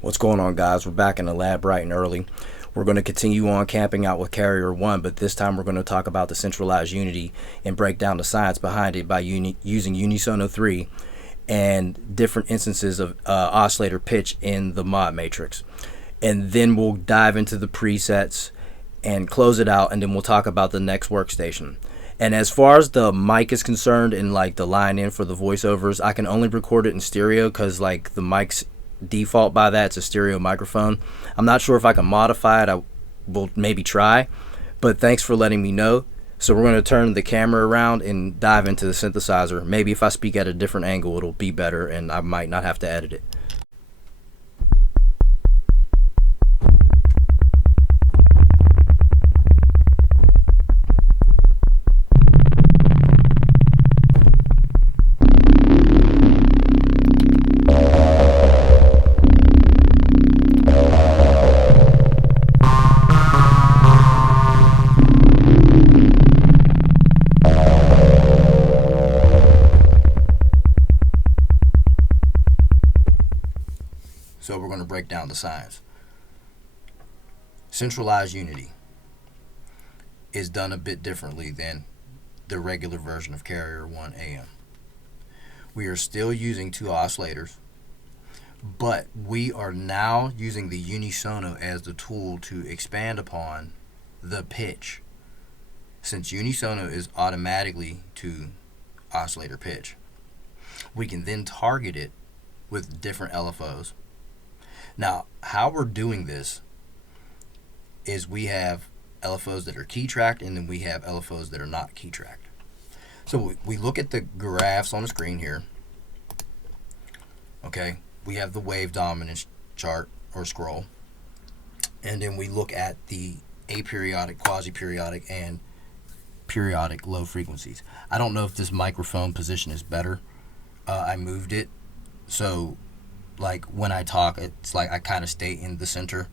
What's going on, guys? We're back in the lab bright and early. We're going to continue on camping out with Carrier 1, but this time we're going to talk about the Centralized Unity and break down the science behind it by using Unisono 3 and different instances of oscillator pitch in the mod matrix. And then we'll dive into the presets and close it out, and then we'll talk about the next workstation. And as far as the mic is concerned and like the line in for the voiceovers, I can only record it in stereo because like the mic's default by that, it's a stereo microphone. I'm not sure if I can modify it. I will maybe try, but thanks for letting me know. So we're going to turn the camera around and dive into the synthesizer. Maybe if I speak at a different angle, it'll be better and I might not have to edit it. So we're going to break down the science. Centralized Unity is done a bit differently than the regular version of Carrier 1 AM. We are still using two oscillators, but we are now using the Unisono as the tool to expand upon the pitch, since Unisono is automatically to oscillator pitch. We can then target it with different LFOs. Now, how we're doing this is we have LFOs that are key tracked, and then we have LFOs that are not key tracked. So we look at the graphs on the screen here. Okay, we have the wave dominance chart or scroll, and then we look at the aperiodic, quasi-periodic, and periodic low frequencies. I don't know if this microphone position is better. I moved it, so like when I talk, it's like I kind of stay in the center.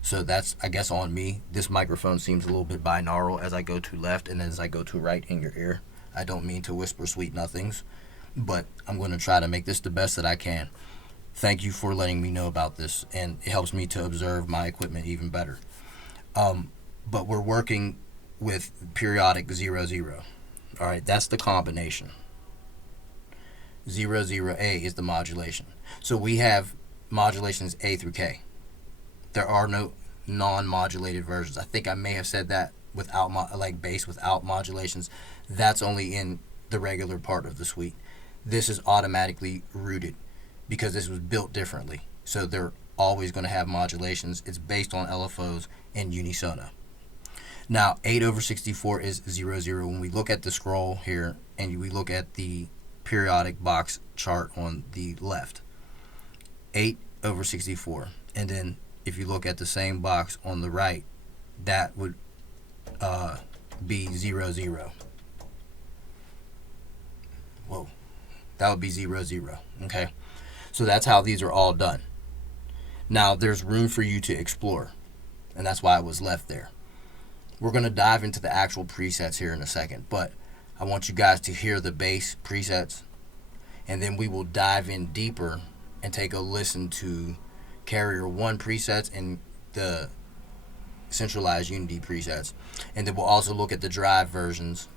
So that's, I guess, on me. This microphone seems a little bit binaural as I go to left and as I go to right in your ear. I don't mean to whisper sweet nothings, but I'm going to try to make this the best that I can. Thank you for letting me know about this, and it helps me to observe my equipment even better. But we're working with periodic 0-0. All right, that's the combination. 0-0A is the modulation. So we have modulations A through K. There are no non-modulated versions. I think I may have said that without like bass without modulations. That's only in the regular part of the suite. This is automatically rooted because this was built differently. So they're always going to have modulations. It's based on LFOs and Unisono. Now 8/64 is 0-0. When we look at the scroll here and we look at the periodic box chart on the left, 8/64, and then if you look at the same box on the right, that would be 0-0. Whoa, that would be 0-0. Okay, so that's how these are all done. Now there's room for you to explore, and that's why it was left there. We're going to dive into the actual presets here in a second, but I want you guys to hear the bass presets, and then we will dive in deeper and take a listen to Carrier 1 presets and the Centralized Unity presets. And then we'll also look at the drive versions,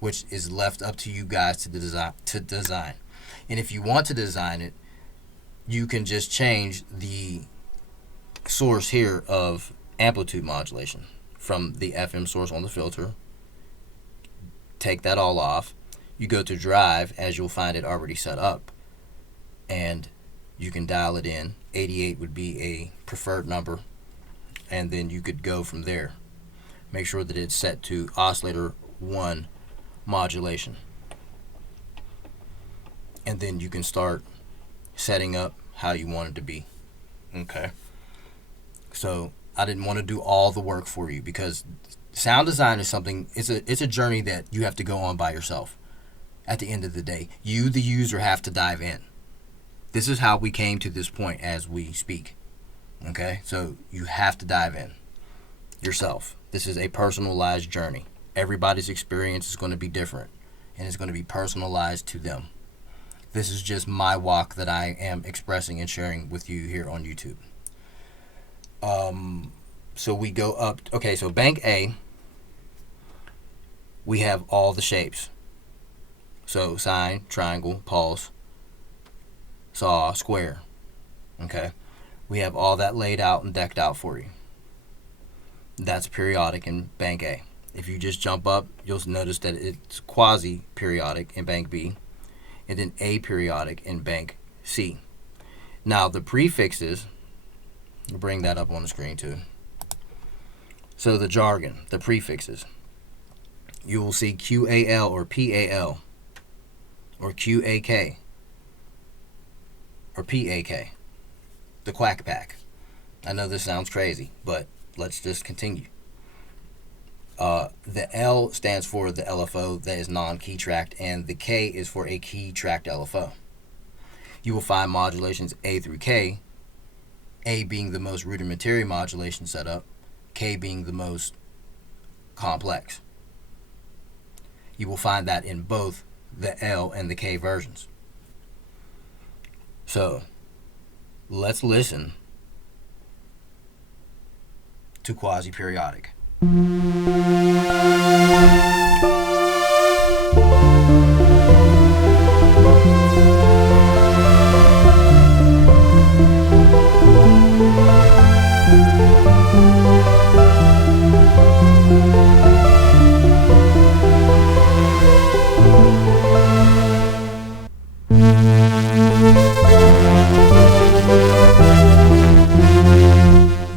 which is left up to you guys to design. And if you want to design it, you can just change the source here of amplitude modulation from the FM source on the filter. Take that all off. You go to drive, as you'll find it already set up, and you can dial it in. 88 would be a preferred number, and then you could go from there. Make sure that it's set to oscillator 1 modulation, and then you can start setting up how you want it to be. Okay, so I didn't want to do all the work for you because sound design is something, it's a journey that you have to go on by yourself. At the end of the day, you, the user, have to dive in. This is how we came to this point as we speak. Okay, so you have to dive in yourself. This is a personalized journey. Everybody's experience is going to be different, and it's going to be personalized to them. This is just my walk that I am expressing and sharing with you here on YouTube. So we go up. Okay, so bank A, we have all the shapes. So sine, triangle, pulse, saw, square. Okay, we have all that laid out and decked out for you. That's periodic in bank A. If you just jump up, you'll notice that it's quasi-periodic in bank B, and then aperiodic in bank C. Now the prefixes, I'll bring that up on the screen too. So the jargon, the prefixes, you will see QAL or PAL or QAK or PAK, the quack pack. I know this sounds crazy, but let's just continue. The L stands for the LFO that is non-key tracked, and the K is for a key tracked LFO. You will find modulations A through K, A being the most rudimentary modulation setup, K being the most complex. You will find that in both the L and the K versions. So let's listen to quasi-periodic.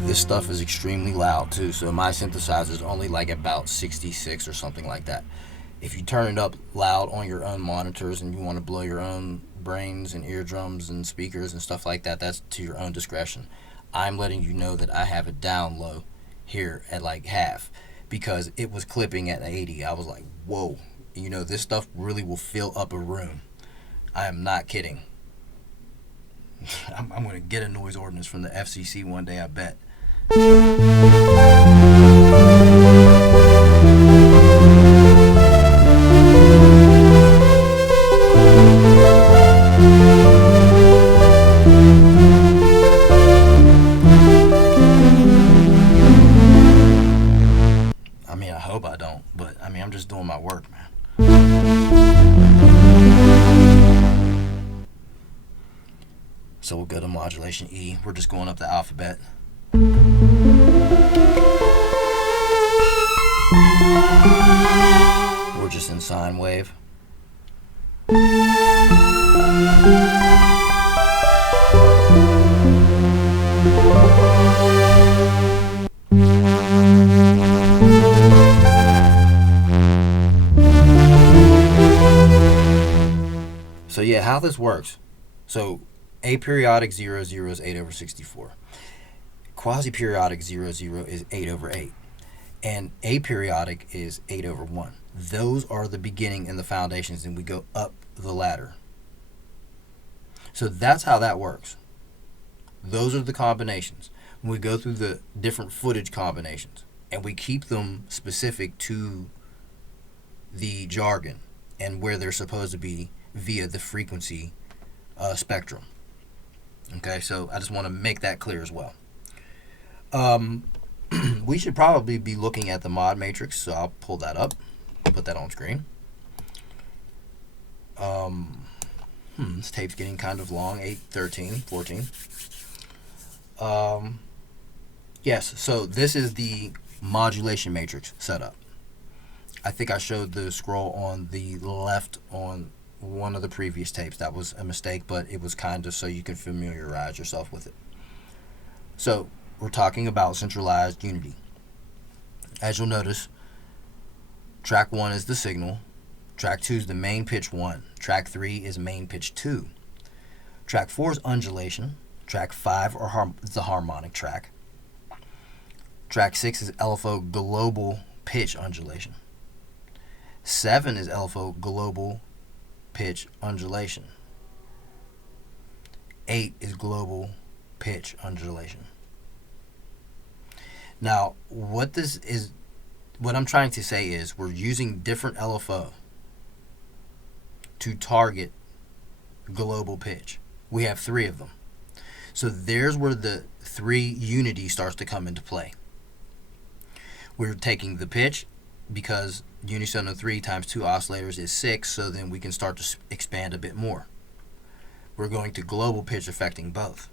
This stuff is extremely loud too, so my synthesizer is only like about 66 or something like that. If you turn it up loud on your own monitors and you want to blow your own brains and eardrums and speakers and stuff like that, that's to your own discretion. I'm letting you know that I have it down low here at like half because it was clipping at 80. I was like, whoa, you know, this stuff really will fill up a room. I am not kidding. I'm going to get a noise ordinance from the FCC one day, I bet. I mean, I hope I don't, but I mean, I'm just doing my work, man. So we'll go to modulation E. We're just going up the alphabet. We're just in sine wave. So yeah, how this works. So aperiodic 00 is 8 over 64. Quasi-periodic 00 is 8 over 8. And aperiodic is 8 over 1. Those are the beginning and the foundations, and we go up the ladder. So that's how that works. Those are the combinations. When we go through the different footage combinations, and we keep them specific to the jargon and where they're supposed to be via the frequency spectrum. Okay, so I just want to make that clear as well. We should probably be looking at the mod matrix, so I'll pull that up, put that on screen. This tape's getting kind of long, 8, 13, 14. Yes, so this is the modulation matrix setup. I think I showed the scroll on the left on one of the previous tapes. That was a mistake, but it was kind of so you can familiarize yourself with it. So we're talking about centralized unity. As you'll notice, track 1 is the signal, track 2 is the main pitch 1, track 3 is main pitch 2, track 4 is undulation, track 5 is the harmonic track, track 6 is LFO global pitch undulation, 7 is LFO global pitch undulation, 8 is global pitch undulation. Now, what I'm trying to say is we're using different LFO to target global pitch. We have 3 of them. So there's where the 3 unity starts to come into play. We're taking the pitch because unison of 3 times 2 oscillators is 6, so then we can start to expand a bit more. We're going to global pitch affecting both.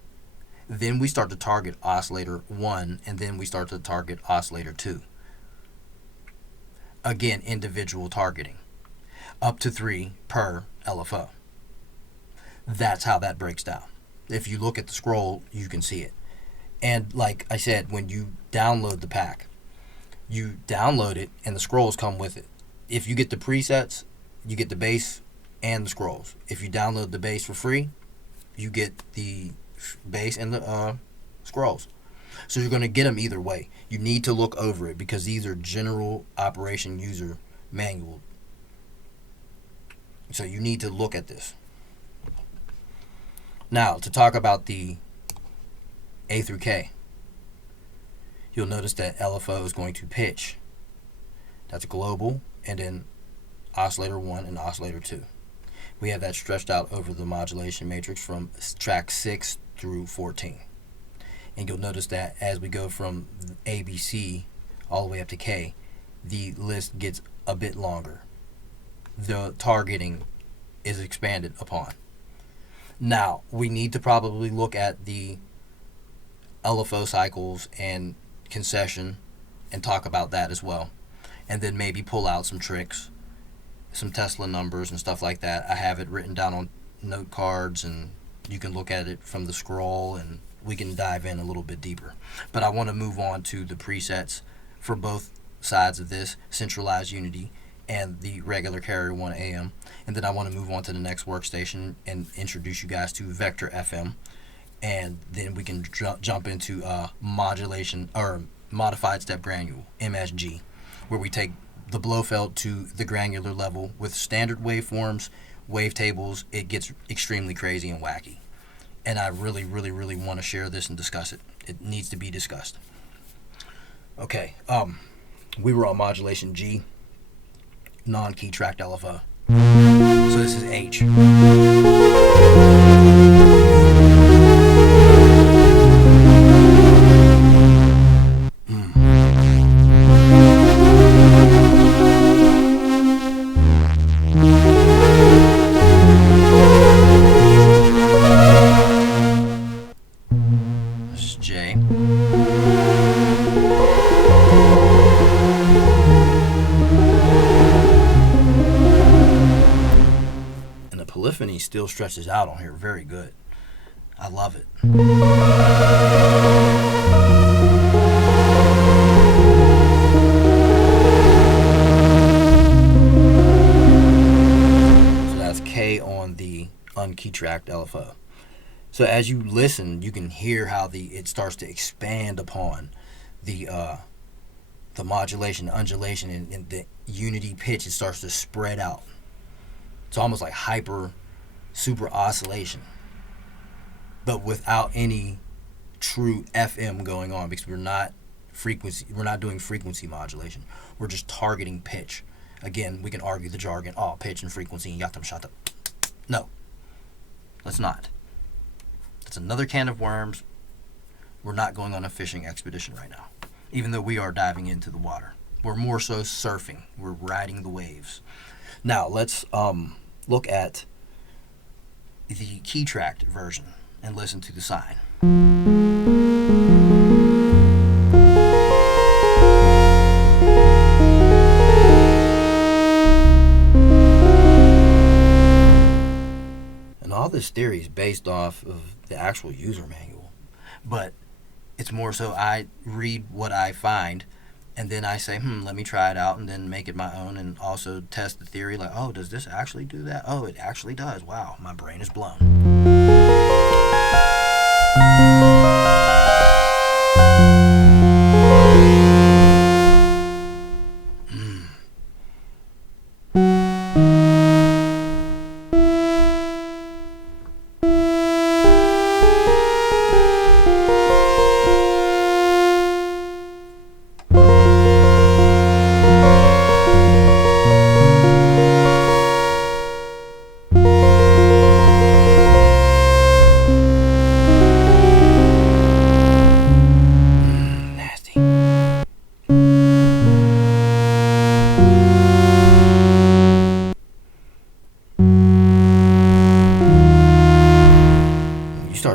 Then we start to target oscillator 1, and then we start to target oscillator 2. Again, individual targeting. Up to 3 per LFO. That's how that breaks down. If you look at the scroll, you can see it. And like I said, when you download the pack, you download it and the scrolls come with it. If you get the presets, you get the bass and the scrolls. If you download the bass for free, you get the bass and the scrolls. So you're going to get them either way. You need to look over it because these are general operation user manual. So you need to look at this. Now, to talk about the A through K, you'll notice that LFO is going to pitch. That's global, and then oscillator 1 and oscillator 2. We have that stretched out over the modulation matrix from track 6 through 14. And you'll notice that as we go from ABC all the way up to K, the list gets a bit longer. The targeting is expanded upon. Now, we need to probably look at the LFO cycles and concession and talk about that as well. And then maybe pull out some tricks, some Tesla numbers and stuff like that. I have it written down on note cards, and you can look at it from the scroll, and we can dive in a little bit deeper. But I want to move on to the presets for both sides of this, Centralized Unity and the regular Carrier 1 AM. And then I want to move on to the next workstation and introduce you guys to Vector FM. And then we can jump into modulation or modified step granule, MSG, where we take the Blofeld to the granular level with standard waveforms, wavetables. It gets extremely crazy and wacky. And I really, really, really want to share this and discuss it. It needs to be discussed. Okay, we were on modulation G, non-key tracked LFO. So this is H. This is J. And the polyphony still stretches out on here very good. I love it. So that's K on the unkey tracked LFO. So as you listen, you can hear how it starts to expand upon the modulation, the undulation, and the unity pitch. It starts to spread out. It's almost like super oscillation, but without any true FM going on, because we're not doing frequency modulation. We're just targeting pitch. Again, we can argue the jargon, pitch and frequency, and yatam shata. No, let's not. That's another can of worms. We're not going on a fishing expedition right now, even though we are diving into the water. We're more so surfing. We're riding the waves. Now let's look at the key tracked version and listen to the sign. And all this theory is based off of the actual user manual, but it's more so I read what I find, and then I say, let me try it out, and then make it my own, and also test the theory, like, does this actually do that? It actually does. Wow, my brain is blown.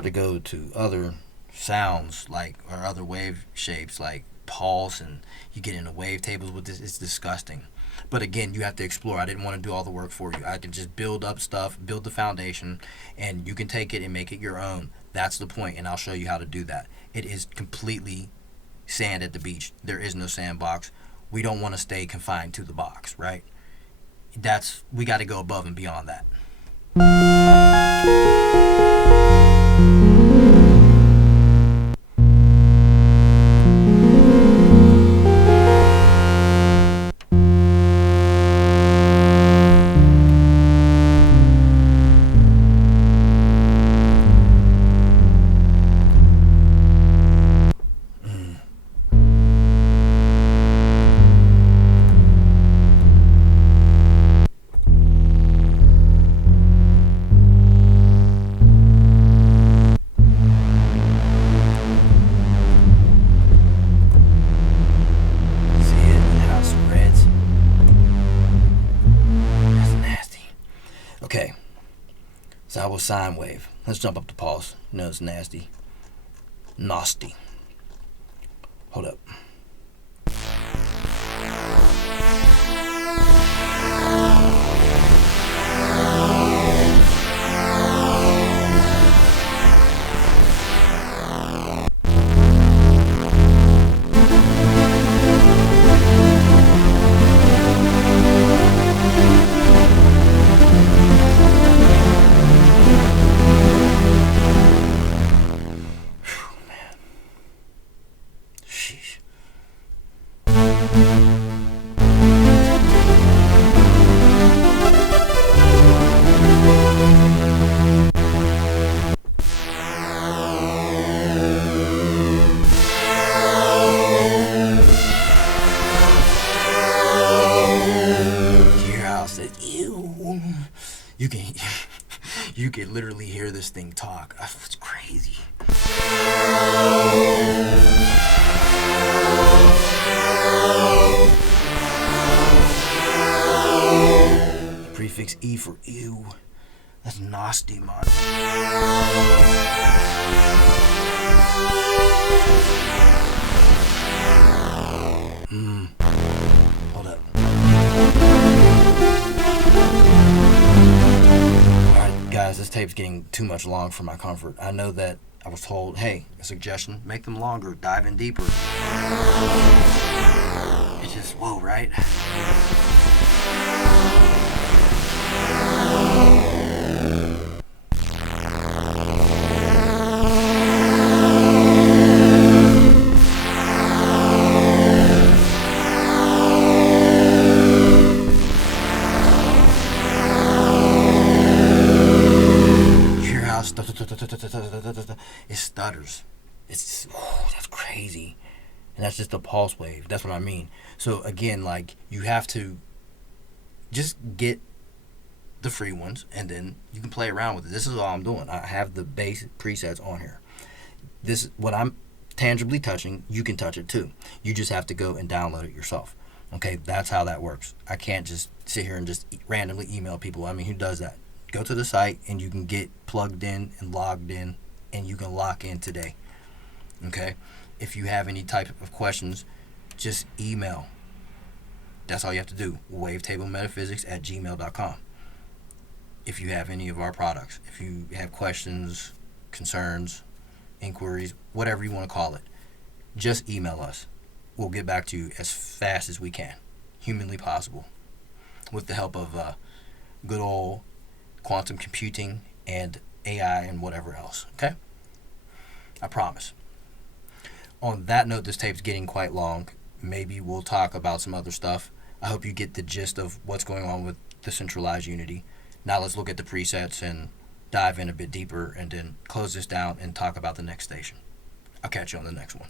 start to go to other sounds like or other wave shapes like pulse, and you get into wave tables with this, it's disgusting. But again, you have to explore. I didn't want to do all the work for you. I can just build up stuff, build the foundation, and you can take it and make it your own. That's the point, and I'll show you how to do that. It is completely sand at the beach. There is no sandbox. We don't want to stay confined to the box, right? We got to go above and beyond that. Okay, so that was sine wave. Let's jump up to pulse. No, it's nasty. Nasty. Hold up. You can literally hear this thing talk. It's crazy. Prefix E for ew. That's nasty, man. Hold up. Guys, this tape's getting too much long for my comfort. I know that I was told, hey, a suggestion, make them longer, dive in deeper. It's just, whoa, right? It stutters. That's crazy. And that's just a pulse wave. That's what I mean. So again, like, you have to just get the free ones and then you can play around with it. This is all I'm doing. I have the basic presets on here. This, what I'm tangibly touching, you can touch it too. You just have to go and download it yourself. Okay, that's how that works. I can't just sit here and just randomly email people. I mean, who does that? Go to the site and you can get plugged in and logged in and you can lock in today. Okay? If you have any type of questions, just email. That's all you have to do. wavetablemetaphysics@gmail.com. If you have any of our products, if you have questions, concerns, inquiries, whatever you want to call it, just email us. We'll get back to you as fast as we can, humanly possible, with the help of good old quantum computing and AI and whatever else. Okay? I promise. On that note, this tape's getting quite long. Maybe we'll talk about some other stuff. I hope you get the gist of what's going on with the Centralized Unity. Now let's look at the presets and dive in a bit deeper and then close this down and talk about the next station. I'll catch you on the next one.